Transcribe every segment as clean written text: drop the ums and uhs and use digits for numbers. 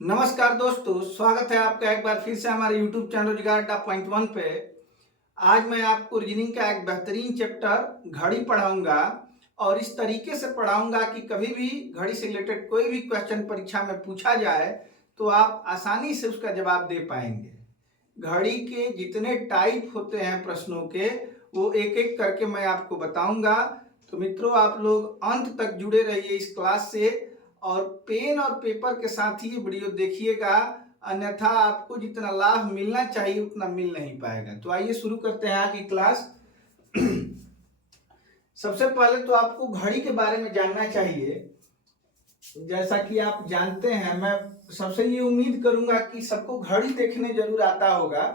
नमस्कार दोस्तों, स्वागत है आपका एक बार फिर से हमारे YouTube चैनल रोजगार अड्डा पॉइंट वन पे। आज मैं आपको रीजनिंग का एक बेहतरीन चैप्टर घड़ी पढ़ाऊंगा और इस तरीके से पढ़ाऊंगा कि कभी भी घड़ी से रिलेटेड कोई भी क्वेश्चन परीक्षा में पूछा जाए तो आप आसानी से उसका जवाब दे पाएंगे। घड़ी के जितने टाइप होते हैं प्रश्नों के, वो एक एक करके मैं आपको बताऊंगा। तो मित्रों, आप लोग अंत तक जुड़े रहिए इस क्लास से और पेन और पेपर के साथ ही ये वीडियो देखिएगा, अन्यथा आपको जितना लाभ मिलना चाहिए उतना मिल नहीं पाएगा। तो आइए शुरू करते हैं आज की क्लास। सबसे पहले तो आपको घड़ी के बारे में जानना चाहिए। जैसा कि आप जानते हैं, मैं सबसे ये उम्मीद करूंगा कि सबको घड़ी देखने जरूर आता होगा।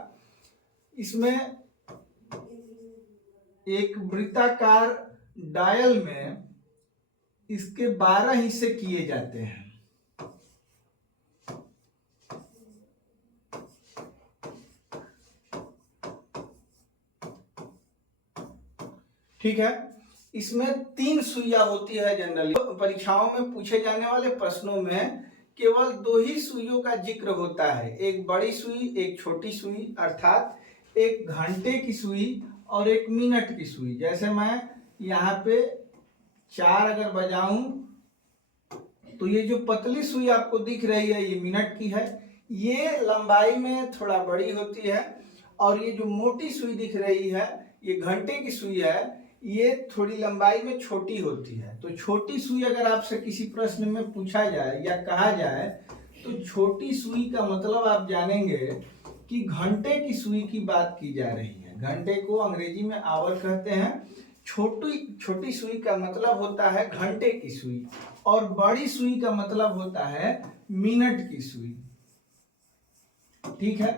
इसमें एक वृत्ताकार डायल में इसके 12 हिस्से किए जाते हैं। ठीक है, इसमें 3 सुइयां होती है। जनरली परीक्षाओं में पूछे जाने वाले प्रश्नों में केवल 2 ही सुइयों का जिक्र होता है, एक बड़ी सुई, एक छोटी सुई, अर्थात एक घंटे की सुई और एक मिनट की सुई। जैसे मैं यहाँ पे 4 अगर बजाऊं तो ये जो पतली सुई आपको दिख रही है ये मिनट की है, ये लंबाई में थोड़ा बड़ी होती है। और ये जो मोटी सुई दिख रही है ये घंटे की सुई है, ये थोड़ी लंबाई में छोटी होती है। तो छोटी सुई अगर आपसे किसी प्रश्न में पूछा जाए या कहा जाए तो छोटी सुई का मतलब आप जानेंगे कि घंटे की सुई की बात की जा रही है। घंटे को अंग्रेजी में आवर कहते हैं। छोटी सुई का मतलब होता है घंटे की सुई और बड़ी सुई का मतलब होता है मिनट की सुई। ठीक है,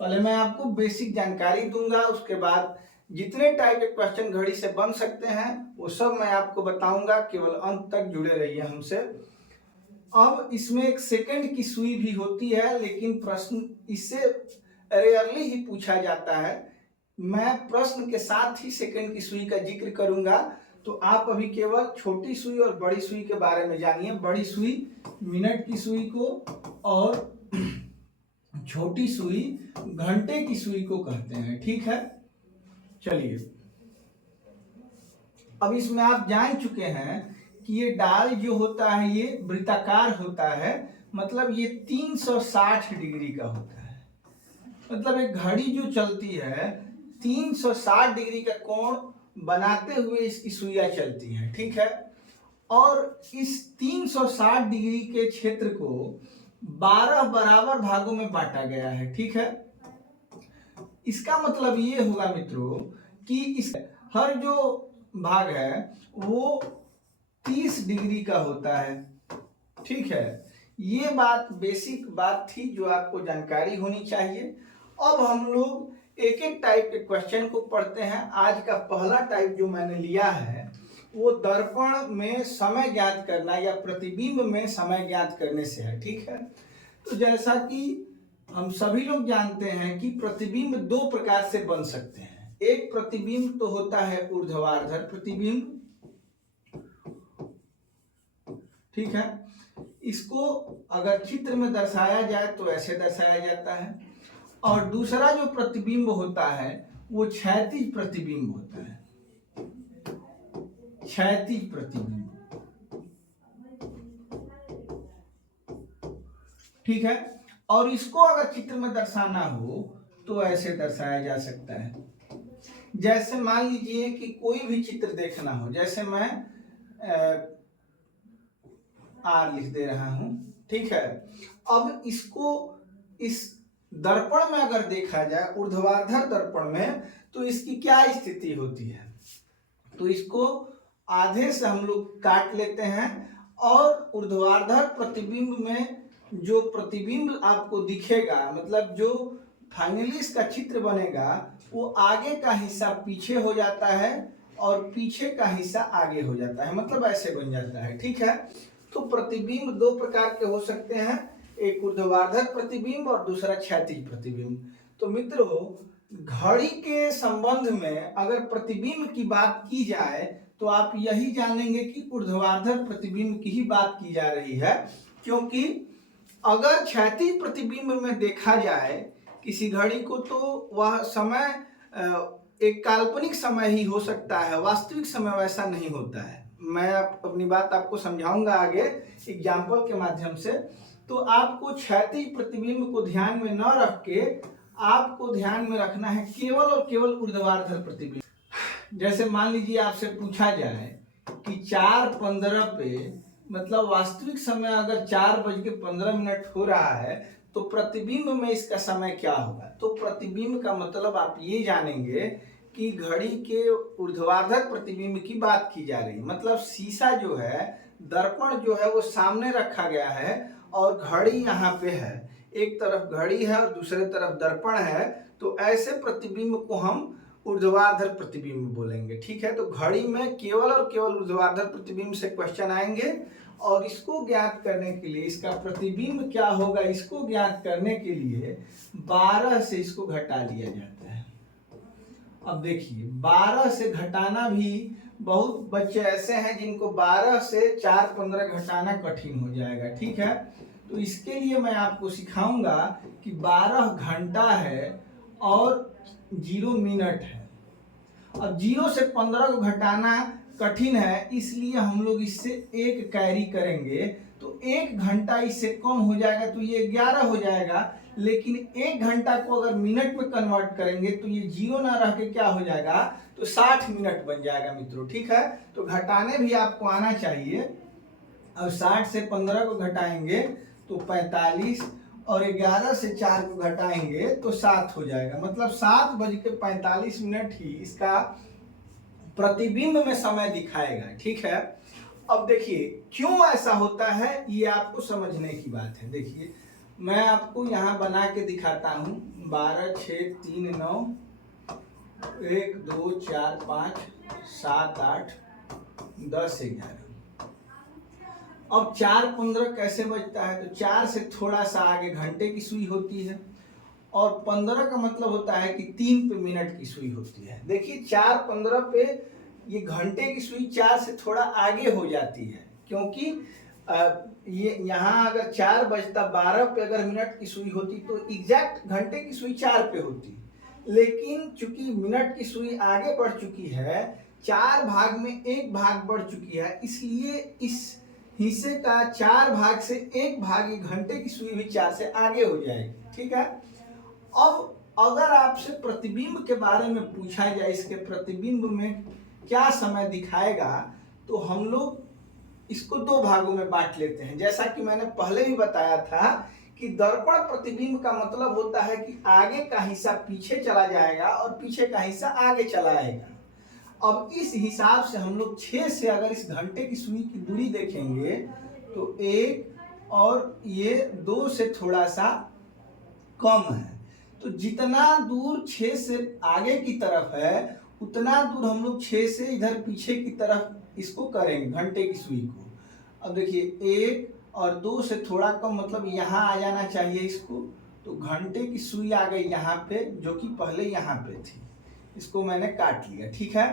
पहले मैं आपको बेसिक जानकारी दूंगा, उसके बाद जितने टाइप के क्वेश्चन घड़ी से बन सकते हैं वो सब मैं आपको बताऊंगा। केवल अंत तक जुड़े रहिए हमसे। अब इसमें एक सेकंड की सुई भी होती है, लेकिन प्रश्न इससे रेयरली ही पूछा जाता है। मैं प्रश्न के साथ ही सेकंड की सुई का जिक्र करूंगा। तो आप अभी केवल छोटी सुई और बड़ी सुई के बारे में जानिए। बड़ी सुई मिनट की सुई को और छोटी सुई घंटे की सुई को कहते हैं। ठीक है, चलिए, अब इसमें आप जान चुके हैं कि ये डायल जो होता है ये वृत्ताकार होता है, मतलब ये 360 डिग्री का होता है। मतलब एक घड़ी जो चलती है 360 डिग्री का कोण बनाते हुए इसकी सुइयां चलती हैं। ठीक है, और इस 360 डिग्री के क्षेत्र को 12 बराबर भागों में बांटा गया है। ठीक है, इसका मतलब ये होगा मित्रों कि इस हर जो भाग है वो 30 डिग्री का होता है। ठीक है, ये बात बेसिक बात थी जो आपको जानकारी होनी चाहिए। अब हम लोग एक एक टाइप के क्वेश्चन को पढ़ते हैं। आज का पहला टाइप जो मैंने लिया है वो दर्पण में समय ज्ञात करना या प्रतिबिंब में समय ज्ञात करने से है। ठीक है, तो जैसा कि हम सभी लोग जानते हैं कि प्रतिबिंब 2 प्रकार से बन सकते हैं। एक प्रतिबिंब तो होता है ऊर्ध्वाधर प्रतिबिंब। ठीक है, इसको अगर चित्र में दर्शाया जाए तो ऐसे दर्शाया जाता है। और दूसरा जो प्रतिबिंब होता है वो क्षैतिज प्रतिबिंब होता है। क्षैतिज प्रतिबिंब। ठीक है, और इसको अगर चित्र में दर्शाना हो तो ऐसे दर्शाया जा सकता है। जैसे मान लीजिए कि कोई भी चित्र देखना हो, जैसे मैं आर लिख दे रहा हूं। ठीक है, अब इसको इस दर्पण में अगर देखा जाए, ऊर्ध्वाधर दर्पण में, तो इसकी क्या स्थिति होती है। तो इसको आधे से हम लोग काट लेते हैं और ऊर्ध्वाधर प्रतिबिंब में जो प्रतिबिंब आपको दिखेगा, मतलब जो फाइनली इसका चित्र बनेगा, वो आगे का हिस्सा पीछे हो जाता है और पीछे का हिस्सा आगे हो जाता है, मतलब ऐसे बन जाता है। ठीक है, तो प्रतिबिंब 2 प्रकार के हो सकते हैं, एक ऊर्ध्वाधर प्रतिबिंब और दूसरा क्षैतिज प्रतिबिंब। तो मित्रों, घड़ी के संबंध में अगर प्रतिबिंब की बात की जाए तो आप यही जानेंगे कि ऊर्ध्वाधर प्रतिबिंब की ही बात की जा रही है, क्योंकि अगर क्षैतिज प्रतिबिंब में देखा जाए किसी घड़ी को, तो वह समय एक काल्पनिक समय ही हो सकता है, वास्तविक समय वैसा नहीं होता है। मैं अपनी बात आपको समझाऊंगा आगे एग्जाम्पल के माध्यम से। तो आपको क्षैतिज प्रतिबिंब को ध्यान में न रख के आपको ध्यान में रखना है केवल और केवल ऊर्ध्वाधर प्रतिबिंब। जैसे मान लीजिए आपसे पूछा जाए कि 4:15 पे, मतलब वास्तविक समय अगर 4:15 हो रहा है, तो प्रतिबिंब में इसका समय क्या होगा। तो प्रतिबिंब का मतलब आप ये जानेंगे कि घड़ी के ऊर्ध्वाधर प्रतिबिंब की बात की जा रही है। मतलब शीशा जो है, दर्पण जो है, वो सामने रखा गया है और घड़ी यहाँ पे है। एक तरफ घड़ी है और दूसरे तरफ दर्पण है। तो ऐसे प्रतिबिंब को हम ऊर्ध्वाधर प्रतिबिंब बोलेंगे। ठीक है, तो घड़ी में केवल और केवल ऊर्ध्वाधर प्रतिबिंब से क्वेश्चन आएंगे और इसको ज्ञात करने के लिए, इसका प्रतिबिंब क्या होगा इसको ज्ञात करने के लिए 12 से इसको घटा लिया जाता है। अब देखिए 12 से घटाना भी, बहुत बच्चे ऐसे हैं जिनको 12 से 4:15 घटाना कठिन हो जाएगा। ठीक है, तो इसके लिए मैं आपको सिखाऊंगा कि 12 घंटा है और 0 मिनट है। अब 0 से 15 को घटाना कठिन है, इसलिए हम लोग इससे 1 कैरी करेंगे। तो 1 घंटा इससे कम हो जाएगा तो ये 11 हो जाएगा। लेकिन 1 घंटा को अगर मिनट में कन्वर्ट करेंगे तो ये 0 ना रह के क्या हो जाएगा, तो 60 मिनट बन जाएगा मित्रों। ठीक है, तो घटाने भी आपको आना चाहिए। अब 60 से 15 को घटाएंगे तो 45, और 11 से 4 को घटाएंगे तो 7 हो जाएगा। मतलब 7:45 ही इसका प्रतिबिंब में समय दिखाएगा। ठीक है, अब देखिए क्यों ऐसा होता है, ये आपको समझने की बात है। देखिए मैं आपको यहाँ बना के दिखाता हूँ। 12, 6, 3, 9, 1, 2, 4, 5, 7, 8, 10, 11। अब 4:15 कैसे बजता है, तो 4 से थोड़ा सा आगे घंटे की सुई होती है और 15 का मतलब होता है कि 3 पे मिनट की सुई होती है। देखिए 4:15 पे ये घंटे की सुई 4 से थोड़ा आगे हो जाती है, क्योंकि ये यहाँ अगर 4 बजता 12 पे अगर मिनट की सुई होती तो एग्जैक्ट घंटे की सुई 4 पे होती। लेकिन चूंकि मिनट की सुई आगे बढ़ चुकी है, 4 भाग में 1 भाग बढ़ चुकी है, इसलिए इस हिस्से का 4 भाग से 1 भाग ये घंटे की सुई भी 4 से आगे हो जाएगी। ठीक है, अब अगर आपसे प्रतिबिंब के बारे में पूछा जाए, इसके प्रतिबिंब में क्या समय दिखाएगा, तो हम लोग इसको 2 भागों में बांट लेते हैं। जैसा कि मैंने पहले भी बताया था कि दर्पण प्रतिबिंब का मतलब होता है कि आगे का हिस्सा पीछे चला जाएगा और पीछे का हिस्सा आगे चला आएगा। अब इस हिसाब से हम लोग 6 से अगर इस घंटे की सुई की दूरी देखेंगे तो 1 और ये 2 से थोड़ा सा कम है। तो जितना दूर 6 से आगे की तरफ है उतना दूर हम लोग 6 से इधर पीछे की तरफ इसको करेंगे घंटे की सुई को। अब देखिए 1 और 2 से थोड़ा कम, मतलब यहाँ आ जाना चाहिए इसको। तो घंटे की सुई आ गई यहाँ पे, जो कि पहले यहाँ पे थी, इसको मैंने काट लिया। ठीक है,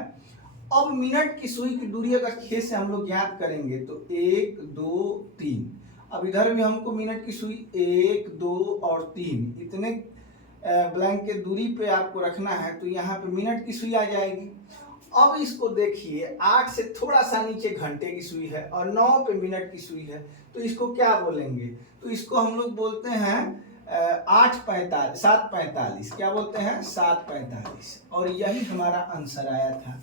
अब मिनट की सुई की दूरी अगर 6 से हम लोग ज्ञात करेंगे तो 1, 2, 3। अब इधर भी हमको मिनट की सुई 1, 2 और 3 इतने ब्लैंक के दूरी पे आपको रखना है, तो यहाँ पे मिनट की सुई आ जाएगी। अब इसको देखिए 8 से थोड़ा सा नीचे घंटे की सुई है और 9 पे मिनट की सुई है, तो इसको क्या बोलेंगे, तो इसको हम लोग बोलते हैं 7:45। क्या बोलते हैं, 7:45। और यही हमारा आंसर आया था।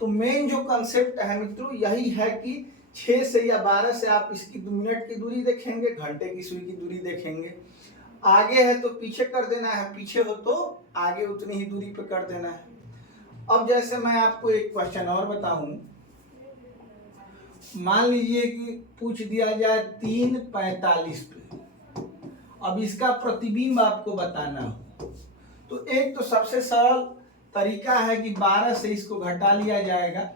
तो मेन जो कंसेप्ट है मित्रों यही है कि 6 से या 12 से आप इसकी मिनट की दूरी देखेंगे, घंटे की सुई की दूरी देखेंगे। आगे है तो पीछे कर देना है, पीछे हो तो आगे उतनी ही दूरी पे कर देना है। अब जैसे मैं आपको एक क्वेश्चन और बताऊं, मान लीजिए कि पूछ दिया जाए 3:45 पे, अब इसका प्रतिबिंब आपको बताना हो, तो एक तो सबसे सरल तरीका है कि 12 से इसको घटा लिया जाएगा।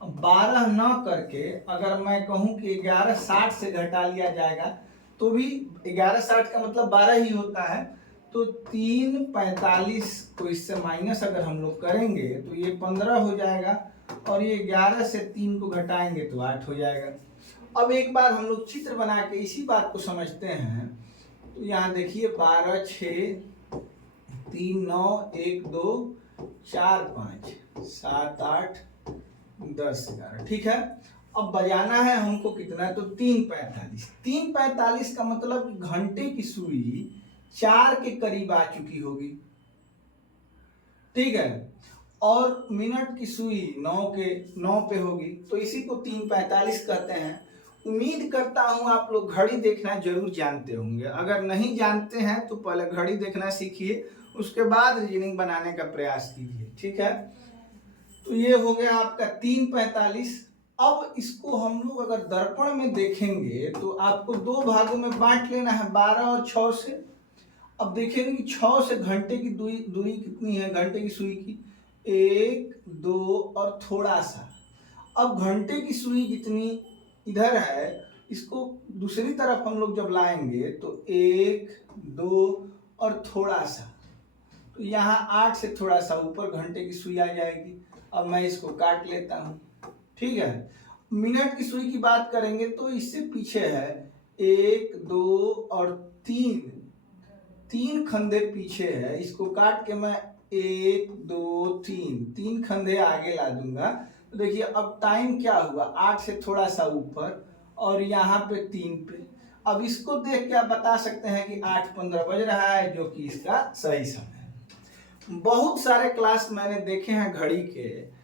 अब 12 न करके अगर मैं कहूं कि 11:60 से घटा लिया जाएगा तो भी 11:60 का मतलब 12 ही होता है। तो 3:45 को इससे माइनस अगर हम लोग करेंगे तो ये 15 हो जाएगा, और ये 11 से 3 को घटाएंगे तो 8 हो जाएगा। अब एक बार हम लोग चित्र बना के इसी बात को समझते हैं। तो यहाँ देखिए 12, 6, 3, 9, 1, 2, 4, 5, 7, 8, 10, 11, ठीक है। अब बजाना है हमको कितना, तो 3:45। 3:45 का मतलब घंटे की सुई 4 के करीब आ चुकी होगी, ठीक है, और मिनट की सुई 9 पे होगी, तो इसी को 3:45 कहते हैं। उम्मीद करता हूं आप लोग घड़ी देखना जरूर जानते होंगे। अगर नहीं जानते हैं तो पहले घड़ी देखना सीखिए, उसके बाद रीजनिंग बनाने का प्रयास कीजिए, ठीक है। तो ये हो गया आपका 3:45। अब इसको हम लोग अगर दर्पण में देखेंगे तो आपको दो भागों में बांट लेना है, 12 और 6 से। अब देखेंगे कि 6 से घंटे की दूरी कितनी है, घंटे की सुई की 1, 2 और थोड़ा सा। अब घंटे की सुई जितनी इधर है, इसको दूसरी तरफ हम लोग जब लाएंगे तो 1, 2 और थोड़ा सा, तो यहाँ 8 से थोड़ा सा ऊपर घंटे की सुई आ जाएगी। अब मैं इसको काट लेता हूँ, ठीक है। मिनट की सुई की बात करेंगे तो इससे पीछे है 1, 2 और 3 खंधे पीछे है। इसको काट के मैं 1, 2, 3 खंधे आगे ला दूंगा। तो देखिए अब टाइम क्या हुआ, 8 से थोड़ा सा ऊपर और यहाँ पे 3 पे। अब इसको देख के आप बता सकते हैं कि 8:15 बज रहा है, जो कि इसका सही समय है। बहुत सारे क्लास मैंने देखे हैं घड़ी के,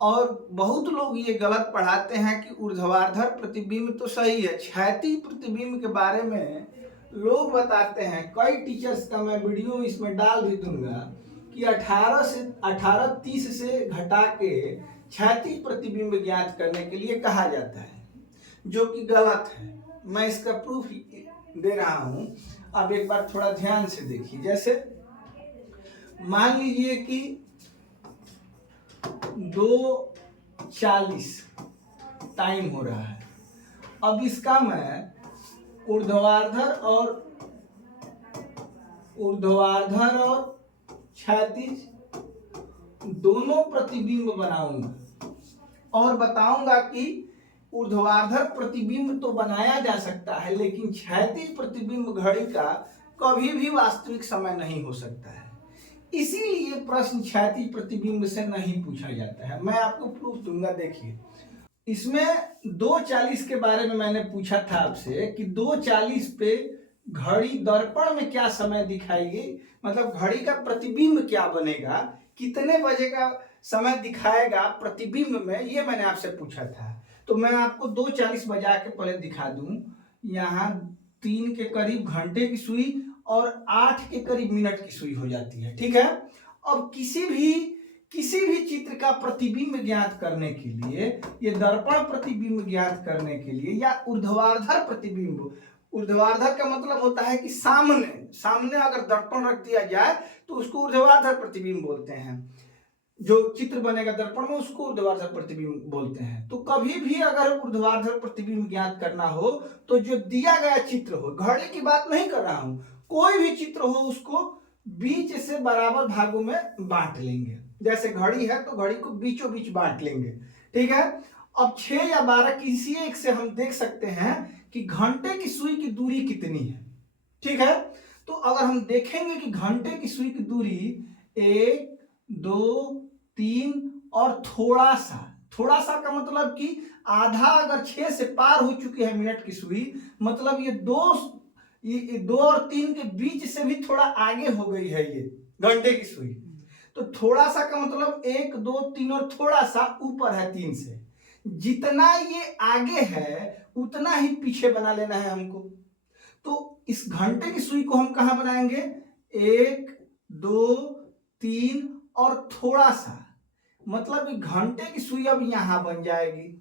और बहुत लोग ये गलत पढ़ाते हैं कि ऊर्ध्वाधर प्रतिबिंब तो सही है, क्षैतिज प्रतिबिंब के बारे में लोग बताते हैं। कई टीचर्स का मैं वीडियो इसमें डाल भी दूंगा कि 18:30 से घटा के क्षैतिज प्रतिबिंब ज्ञात करने के लिए कहा जाता है, जो कि गलत है। मैं इसका प्रूफ दे रहा हूं। अब एक बार थोड़ा ध्यान से देखिए। जैसे मान लीजिए कि 2:40 टाइम हो रहा है। अब इसका मैं ऊर्ध्वाधर और क्षैतिज दोनों प्रतिबिंब बनाऊंगा और बताऊंगा कि ऊर्ध्वाधर प्रतिबिंब तो बनाया जा सकता है, लेकिन क्षैतिज प्रतिबिंब घड़ी का कभी भी वास्तविक समय नहीं हो सकता है। इसीलिए प्रश्न क्षैतिज प्रतिबिंब से नहीं पूछा जाता है। मैं आपको प्रूफ दूंगा। देखिए इसमें 2:40 के बारे में मैंने पूछा था आपसे कि 2:40 पे घड़ी दर्पण में क्या समय दिखाएगी, मतलब घड़ी का प्रतिबिंब क्या बनेगा, कितने बजे का समय दिखाएगा प्रतिबिंब में, ये मैंने आपसे पूछा था। तो मैं आपको 2:40 बजा के पहले दिखा दूं। यहाँ 3 के करीब घंटे की सुई और 8 के करीब मिनट की सुई हो जाती है, ठीक है। अब किसी भी चित्र का प्रतिबिंब ज्ञात करने के लिए, ये दर्पण प्रतिबिंब ज्ञात करने के लिए, या ऊर्ध्वाधर प्रतिबिंब, ऊर्ध्वाधर का मतलब होता है कि सामने अगर दर्पण रख दिया जाए तो उसको ऊर्ध्वाधर प्रतिबिंब बोलते हैं। जो चित्र बनेगा दर्पण में उसको ऊर्ध्वाधर प्रतिबिंब बोलते हैं। तो कभी भी अगर ऊर्ध्वाधर प्रतिबिंब ज्ञात करना हो तो जो दिया गया चित्र हो, घड़ी की बात नहीं कर रहा हूं, कोई भी चित्र हो उसको बीच से बराबर भागों में बांट लेंगे। जैसे घड़ी है तो घड़ी को बीचों बीच बांट लेंगे, ठीक है। अब 6 या 12 किसी एक से हम देख सकते हैं कि घंटे की सुई की दूरी कितनी है, ठीक है। तो अगर हम देखेंगे कि घंटे की सुई की दूरी 1, 2, 3 और थोड़ा सा का मतलब कि आधा, अगर 6 से पार हो चुकी है मिनट की सुई, मतलब ये 2 और 3 के बीच से भी थोड़ा आगे हो गई है ये घंटे की सुई। तो थोड़ा सा का मतलब 1, 2, 3 और थोड़ा सा ऊपर है 3 से। जितना ये आगे है उतना ही पीछे बना लेना है हमको। तो इस घंटे की सुई को हम कहां बनाएंगे, 1, 2, 3 और थोड़ा सा, मतलब घंटे की सुई अब यहां बन जाएगी।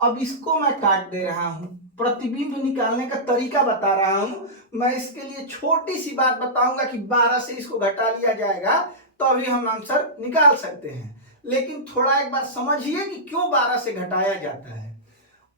अब इसको मैं काट दे रहा हूं, प्रतिबिंब निकालने का तरीका बता रहा हूं। मैं इसके लिए छोटी सी बात बताऊंगा कि 12 से इसको घटा लिया जाएगा तो अभी हम आंसर निकाल सकते हैं, लेकिन थोड़ा एक बार समझिए कि क्यों 12 से घटाया जाता है।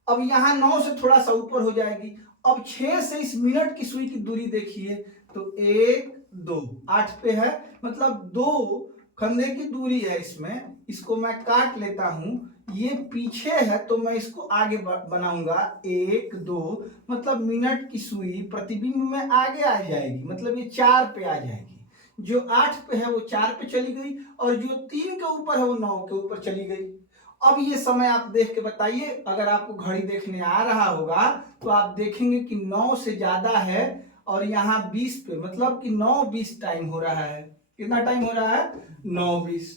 अब यहाँ 9 से थोड़ा सा ऊपर हो जाएगी। अब 6 से इस मिनट की सुई की दूरी देखिए तो 1, 2, 8 पे है, मतलब 2 कंधे की दूरी है इसमें। इसको मैं काट लेता हूं, ये पीछे है तो मैं इसको आगे बनाऊंगा, 1 2, मतलब मिनट की सुई प्रतिबिंब में आगे आ जाएगी, मतलब ये 4 पे आ जाएगी। जो 8 पे है वो 4 पे चली गई, और जो 3 के ऊपर है वो 9 के ऊपर चली गई। अब ये समय आप देख के बताइए, अगर आपको घड़ी देखने आ रहा होगा तो आप देखेंगे कि 9 से ज्यादा है, और यहाँ 20 पे, मतलब कि 9:20 टाइम हो रहा है। कितना टाइम हो रहा है? 9:20।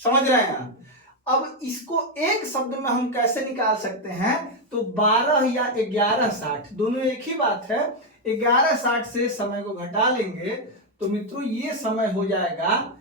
समझ रहे हैं आप? अब इसको एक शब्द में हम कैसे निकाल सकते हैं? तो 12 या 11:60 दोनों एक ही बात है। 11:60 से समय को घटा लेंगे तो मित्रों ये समय हो जाएगा।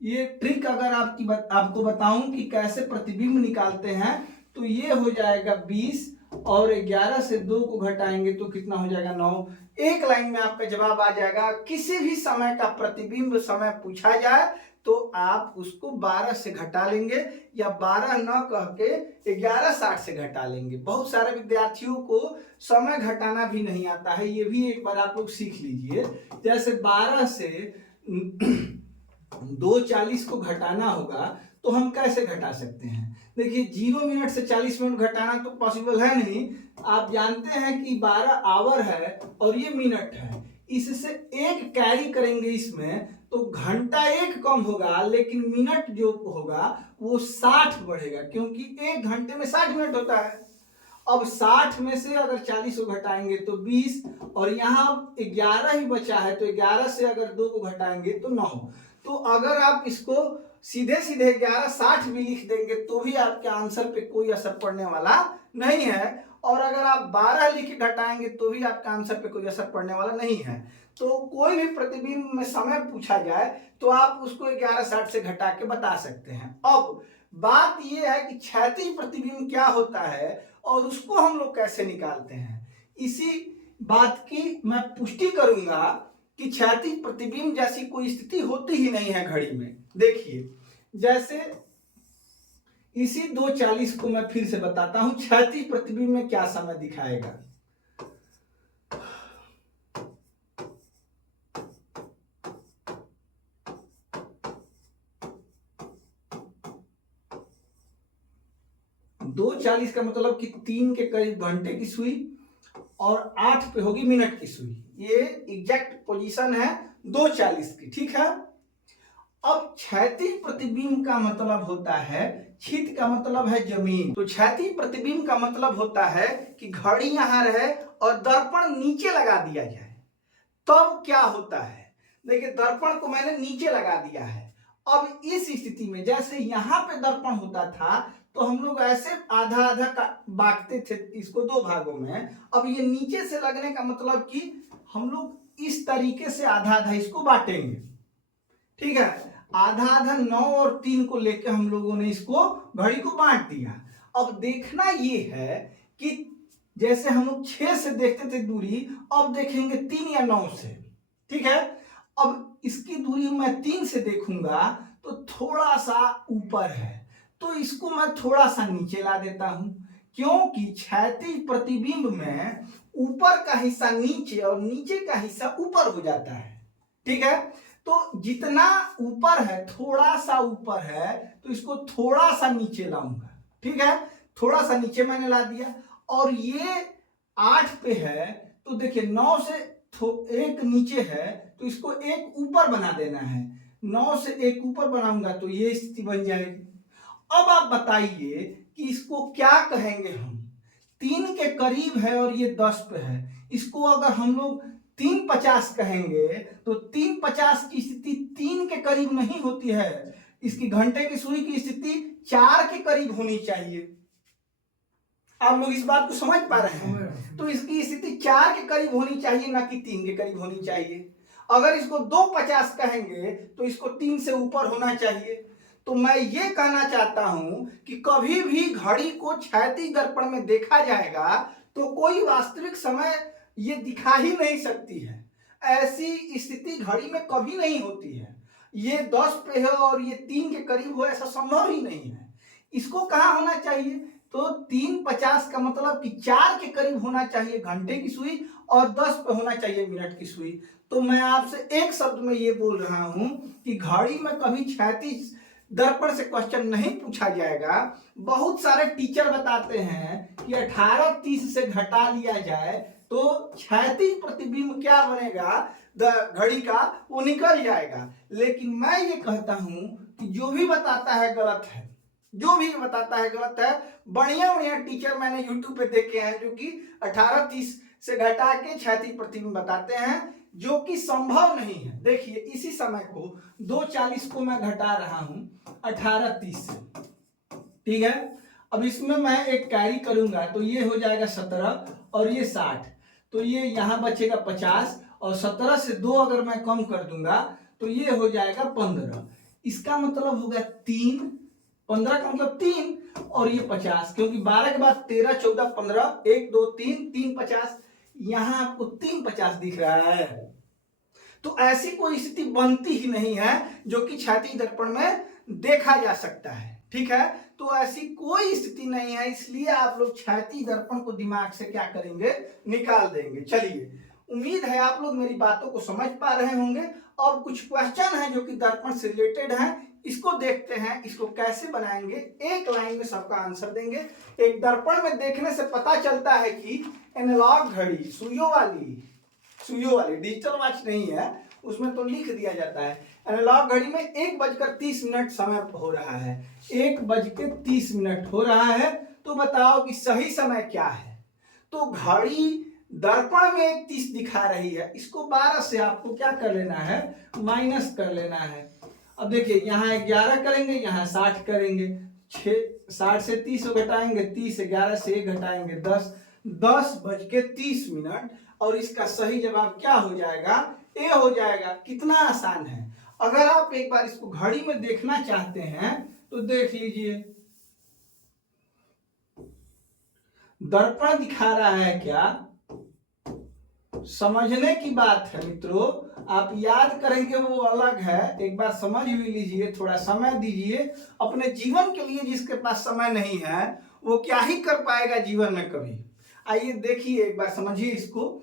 ये ट्रिक अगर आपको बताऊं कि कैसे प्रतिबिंब निकालते हैं, तो ये हो जाएगा 20, और 11 से 2 को घटाएंगे तो कितना हो जाएगा? 9। एक लाइन में आपका जवाब आ जाएगा। किसी भी समय का प्रतिबिंब समय पूछा जाए तो आप उसको 12 से घटा लेंगे, या 12 न कह के 11:60 से घटा लेंगे। बहुत सारे विद्यार्थियों को समय घटाना भी नहीं आता है, ये भी एक बार आप लोग सीख लीजिए। जैसे 12 से 2:40 को घटाना होगा तो हम कैसे घटा सकते हैं? देखिए 0 मिनट से 40 मिनट घटाना तो पॉसिबल है नहीं। आप जानते हैं कि 12 आवर है और ये मिनट है, इससे एक कैरी करेंगे इसमें तो घंटा एक कम होगा, लेकिन मिनट जो होगा वो 60 बढ़ेगा, क्योंकि एक घंटे में 60 मिनट होता है। अब 60 में से अगर 40 को घटाएंगे तो 20, और यहाँ 11 ही बचा है तो 11 से अगर 2 को घटाएंगे तो 9। तो अगर आप इसको सीधे सीधे 11:60 भी लिख देंगे तो भी आपके आंसर पे कोई असर पड़ने वाला नहीं है, और अगर आप 12 लिख के घटाएंगे तो भी आपका आंसर पे कोई असर पड़ने वाला नहीं है। तो कोई भी प्रतिबिंब में समय पूछा जाए तो आप उसको 11:60 से घटा के बता सकते हैं। अब बात यह है कि क्षैतिज प्रतिबिंब क्या होता है और उसको हम लोग कैसे निकालते हैं। इसी बात की मैं पुष्टि करूंगा कि क्षैतिज प्रतिबिंब जैसी कोई स्थिति होती ही नहीं है घड़ी में। देखिए जैसे इसी 2:40 को मैं फिर से बताता हूं, क्षैतिज प्रतिबिंब में क्या समय दिखाएगा। दो 40 का मतलब कि 3 के करीब घंटे की सुई, और 8 पे होगी मिनट की सुई। ये एग्जैक्ट पोजीशन है 2:40 की, ठीक है। अब क्षैतिज प्रतिबिंब का मतलब होता है, क्षित का मतलब है जमीन, तो क्षैतिज प्रतिबिंब का मतलब होता है कि घड़ी यहां रहे और दर्पण नीचे लगा दिया जाए। तब क्या होता है? देखिए दर्पण को मैंने नीचे लगा दिया है। अब इस स्थिति में जैसे यहां पे दर्पण होता था तो हम लोग ऐसे आधा आधा बांटते थे इसको 2 भागों में। अब ये नीचे से लगने का मतलब कि हम लोग इस तरीके से आधा आधा इसको बांटेंगे, ठीक है। आधा आधा 9 और 3 को लेकर हम लोगों ने इसको घड़ी को बांट दिया। अब देखना ये है कि जैसे हम लोग 6 से देखते थे दूरी, अब देखेंगे 3 या 9 से, ठीक है। अब इसकी दूरी मैं 3 से देखूंगा तो थोड़ा सा ऊपर है, तो इसको मैं थोड़ा सा नीचे ला देता हूं, क्योंकि क्षैतिज प्रतिबिंब में ऊपर का हिस्सा नीचे और नीचे का हिस्सा ऊपर हो जाता है, ठीक है। तो जितना ऊपर है, थोड़ा सा ऊपर है, तो इसको थोड़ा सा नीचे लाऊंगा, ठीक है। थोड़ा सा नीचे मैंने ला दिया, और ये 8 पे है तो देखिए 9 से एक नीचे है तो इसको एक ऊपर बना देना है। 9 से एक ऊपर बनाऊंगा तो ये स्थिति बन जाएगी। अब आप बताइए कि इसको क्या कहेंगे हम? 3 के करीब है और ये 10 पे है, इसको अगर हम लोग 3:50 कहेंगे तो 3:50 की स्थिति 3 के करीब नहीं होती है, इसकी घंटे की सुई की स्थिति 4 के करीब होनी चाहिए। आप लोग इस बात को समझ पा रहे हैं? तो इसकी स्थिति 4 के करीब होनी चाहिए, ना कि 3 के करीब होनी चाहिए। अगर इसको 2:50 कहेंगे तो इसको 3 से ऊपर होना चाहिए। तो मैं ये कहना चाहता हूं कि कभी भी घड़ी को क्षैतिज दर्पण में देखा जाएगा तो कोई वास्तविक समय ये दिखा ही नहीं सकती है। ऐसी स्थिति घड़ी में कभी नहीं होती है। ये 10 पे है और ये 3 के करीब हो, ऐसा संभव ही नहीं है। इसको कहाँ होना चाहिए? तो 3:50 का मतलब कि 4 के करीब होना चाहिए घंटे की सुई, और 10 पे होना चाहिए मिनट की सुई। तो मैं आपसे एक शब्द में ये बोल रहा हूं कि घड़ी में कभी क्षैतिज दर्पण से क्वेश्चन नहीं पूछा जाएगा। बहुत सारे टीचर बताते हैं कि 18:30 से घटा लिया जाए तो क्षैतिज प्रतिबिंब क्या बनेगा, घड़ी का, वो निकल जाएगा। लेकिन मैं ये कहता हूं कि जो भी बताता है गलत है, जो भी बताता है गलत है। बढ़िया बढ़िया टीचर मैंने यूट्यूब पे देखे हैं जो कि 18:30 से घटा के क्षैतिज प्रतिबिंब बताते हैं, जो कि संभव नहीं है। देखिए इसी समय को 2:40 को मैं घटा रहा हूं 18:30 से, ठीक है। अब इसमें मैं एक कैरी करूंगा तो ये हो जाएगा 17 और ये 60, तो ये यहां बचेगा 50 और 17 से 2 अगर मैं कम कर दूंगा तो ये हो जाएगा 15। इसका मतलब हो गया 3, 15 का मतलब 3 और ये 50, क्योंकि 12 के बाद 13, 14, 15, 1, 2, 3, 3, 50, यहां आपको 3, 50 दिख रहा है। तो ऐसी कोई स्थिति बनती ही नहीं है जो कि क्षैतिज दर्पण में देखा जा सकता है, ठीक है। तो ऐसी कोई स्थिति नहीं है, इसलिए आप लोग क्षैतिज दर्पण को दिमाग से क्या करेंगे, निकाल देंगे। चलिए, उम्मीद है आप लोग मेरी बातों को समझ पा रहे होंगे। और कुछ क्वेश्चन है जो कि दर्पण से रिलेटेड है, इसको देखते हैं। इसको कैसे बनाएंगे, एक लाइन में सबका आंसर देंगे। एक दर्पण में देखने से पता चलता है कि एनालॉग घड़ी, सुइयों वाली डिजिटल वॉच नहीं है, उसमें तो लिख दिया जाता है। एनालॉग घड़ी में 1:30 समय हो रहा है, 1:30 हो रहा है। तो बताओ कि सही समय क्या है। तो घड़ी दर्पण में 1:30 दिखा रही है, इसको 12 से आपको क्या कर लेना है, माइनस कर लेना है। अब देखिए यहाँ 11 करेंगे, यहाँ 60 करेंगे, 60 से 30 घटाएंगे, 30 से 11 से 1 घटाएंगे, 10:30 और इसका सही जवाब क्या हो जाएगा, ए हो जाएगा। कितना आसान है। अगर आप एक बार इसको घड़ी में देखना चाहते हैं तो देख लीजिए, दर्पण दिखा रहा है क्या, समझने की बात है मित्रों। आप याद करेंगे वो अलग है, एक बार समझ भी लीजिए, थोड़ा समय दीजिए अपने जीवन के लिए। जिसके पास समय नहीं है वो क्या ही कर पाएगा जीवन में कभी। आइए देखिए एक बार, समझिए इसको।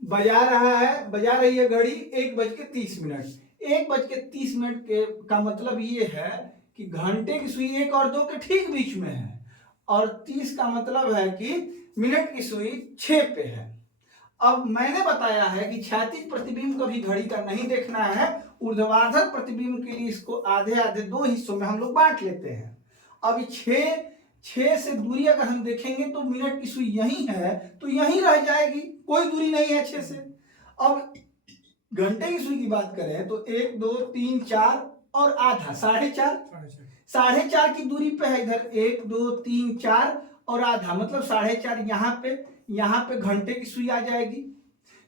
बजा रही है घड़ी 1:30। 1:30 के का मतलब ये है कि घंटे की सुई 1 और 2 के ठीक बीच में है, और 30 का मतलब है कि मिनट की सुई 6 पे है। अब मैंने बताया है कि क्षैतिज प्रतिबिंब कभी घड़ी का नहीं देखना है। ऊर्ध्वाधर प्रतिबिंब के लिए इसको आधे आधे 2 हिस्सों में हम लोग बांट लेते हैं। अब 6 से दूरी अगर हम देखेंगे तो मिनट की सुई यही है, तो यही रह जाएगी, कोई दूरी नहीं है 6 से। अब घंटे की सुई की बात करें तो 1, 2, 3, 4 और आधा 4.5 की दूरी पे है इधर। 1, 2, 3, 4 और आधा मतलब 4.5। यहाँ पे घंटे की सुई आ जाएगी,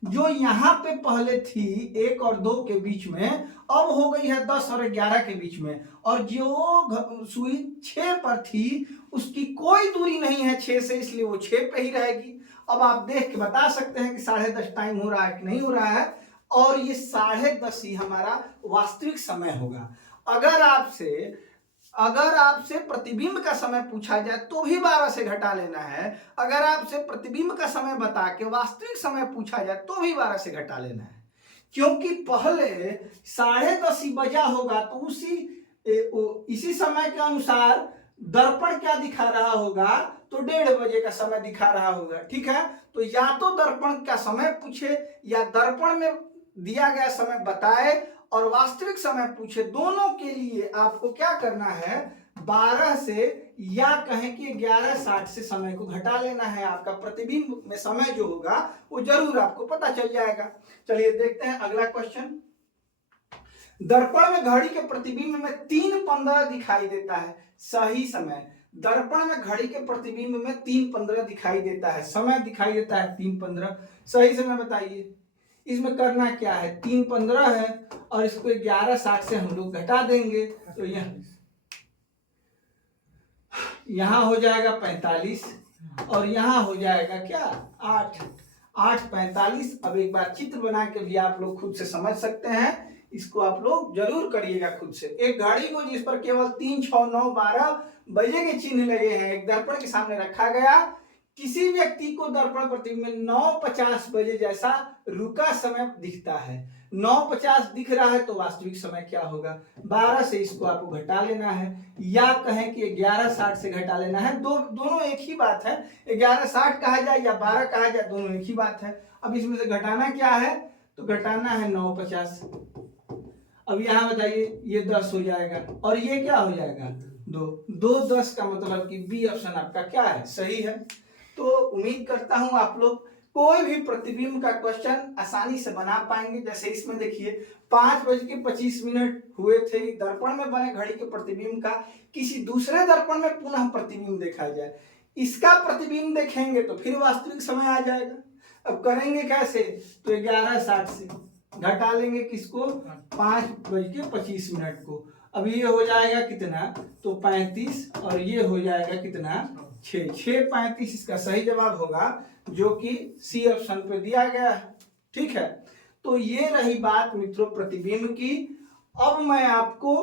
जो यहाँ पे पहले थी 1 और 2 के बीच में, अब हो गई है 10 और 11 के बीच में। और जो सुई 6 पर थी उसकी कोई दूरी नहीं है 6 से, इसलिए वो 6 पे ही रहेगी। अब आप देख के बता सकते हैं कि 10:30 टाइम हो रहा है कि नहीं हो रहा है, और ये 10:30 ही हमारा वास्तविक समय होगा। अगर आपसे प्रतिबिंब का समय पूछा जाए तो भी 12 से घटा लेना है। अगर आपसे प्रतिबिंब का समय बता के वास्तविक समय पूछा जाए तो भी 12 से घटा लेना है, क्योंकि पहले 10:30 ही बजा होगा तो इसी समय के अनुसार दर्पण क्या दिखा रहा होगा, तो 1:30 बजे का समय दिखा रहा होगा, ठीक है। तो या तो दर्पण का समय पूछे या दर्पण में दिया गया समय बताए और वास्तविक समय पूछे, दोनों के लिए आपको क्या करना है, 12 से या कहें कि 11:60 से समय को घटा लेना है। आपका प्रतिबिंब में समय जो होगा वो जरूर आपको पता चल जाएगा। चलिए देखते हैं अगला क्वेश्चन। दर्पण में घड़ी के प्रतिबिंब में 3:15 दिखाई देता है, सही समय। दर्पण में घड़ी के प्रतिबिंब में 3:15 दिखाई देता है, समय दिखाई देता है 3:15, सही समय बताइए। इसमें करना क्या है, 3:15 है और इसको 11:60 से हम लोग घटा देंगे, तो यहाँ हो जाएगा 45 और यहाँ हो जाएगा क्या 8:45। अब एक बार चित्र बना के भी आप लोग खुद से समझ सकते हैं, इसको आप लोग जरूर करिएगा खुद से। एक घड़ी को जिस पर केवल 3, 6, 9, 12 बजे के चिन्ह लगे हैं, एक दर्पण के सामने रखा गया, किसी व्यक्ति को दर्पण प्रतिबिंब में 9:50 बजे जैसा रुका समय दिखता है, 9:50 दिख रहा है तो वास्तविक समय क्या होगा, 12 से इसको आपको घटा लेना है, या कहें कि 11:60 से घटा लेना है। दोनों एक ही बात है, 11:60 कहा जाए या 12 कहा जाए, दोनों एक ही बात है। अब इसमें से घटाना क्या है, तो घटाना है 9:50। अब यहाँ बताइए, ये 10 हो जाएगा और ये क्या हो जाएगा, 2 10 का मतलब कि बी ऑप्शन आपका क्या है, सही है। तो उम्मीद करता हूं आप लोग कोई भी प्रतिबिंब का क्वेश्चन आसानी से बना पाएंगे। जैसे इसमें देखिए 5:25 हुए थे, दर्पण में बने घड़ी के प्रतिबिंब का किसी दूसरे दर्पण में पुनः प्रतिबिंब देखा जाए, इसका प्रतिबिंब देखेंगे तो फिर वास्तविक समय आ जाएगा। अब करेंगे कैसे, तो 11:60 से घटा लेंगे किसको, 5:25 को। अब ये हो जाएगा कितना, तो 35, और ये हो जाएगा कितना, 6:35 इसका सही जवाब होगा, जो कि सी ऑप्शन पे दिया गया है। ठीक है, तो ये रही बात मित्रों प्रतिबिंब की। अब मैं आपको